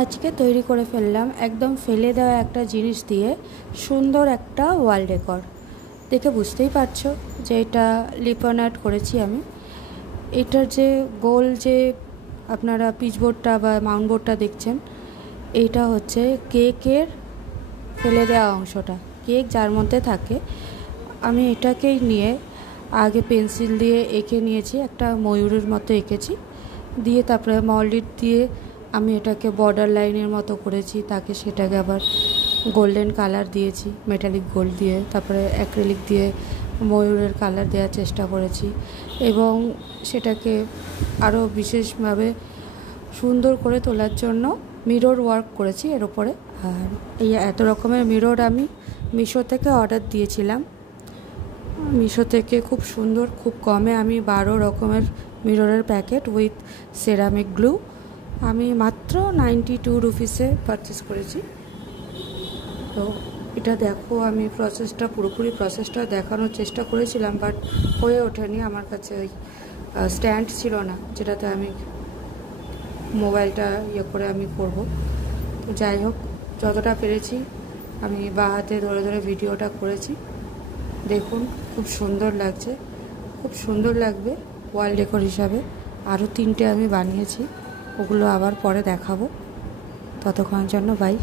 আজকে তৈরি করে ফেললাম একদম ফেলে দেওয়া একটা জিনিস দিয়ে সুন্দর একটা ওয়াল ডেকর। দেখে বুঝতেই পারছো যে এটা লিপন আর্ট করেছি আমি। এটার যে গোল যে আপনারা পিচবোর্ডটা বা মাউন্টবোর্ডটা দেখছেন, এইটা হচ্ছে কেকের ফেলে দেওয়া অংশটা, কেক যার মধ্যে থাকে। আমি এটাকেই নিয়ে আগে পেন্সিল দিয়ে এঁকে নিয়েছি, একটা ময়ূরের মতো এঁকেছি, দিয়ে তারপরে মল্ডিট দিয়ে আমি এটাকে বর্ডার লাইনের মতো করেছি, তাকে সেটাকে আবার গোল্ডেন কালার দিয়েছি, মেটালিক গোল্ড দিয়ে, তারপরে অ্যাক্রিলিক দিয়ে ময়ূরের কালার দেওয়ার চেষ্টা করেছি এবং সেটাকে আরও বিশেষভাবে সুন্দর করে তোলার জন্য মিরর ওয়ার্ক করেছি এর ওপরে। আর এই এত রকমের মিরর আমি মিশো থেকে অর্ডার দিয়েছিলাম। মিশো থেকে খুব সুন্দর, খুব কমে আমি 12 রকমের মিররের প্যাকেট উইথ সেরামিক গ্লু আমি মাত্র 92 রুপিসে পারচেস করেছি। তো এটা দেখো, আমি পুরোপুরি প্রসেসটা দেখানোর চেষ্টা করেছিলাম, বাট হয়ে ওঠেনি। আমার কাছে ওই স্ট্যান্ড ছিল না যেটাতে আমি মোবাইলটা করে আমি করব। তো যাই হোক, যতটা পেরেছি আমি বাঁ হাতে ধরে ধরে ভিডিওটা করেছি। দেখুন, খুব সুন্দর লাগছে, খুব সুন্দর লাগবে ওয়াল ডেকোর হিসাবে। আরও 3টে আমি বানিয়েছি, ওগুলো আবার পরে দেখাবো। ততক্ষণের জন্য বাই।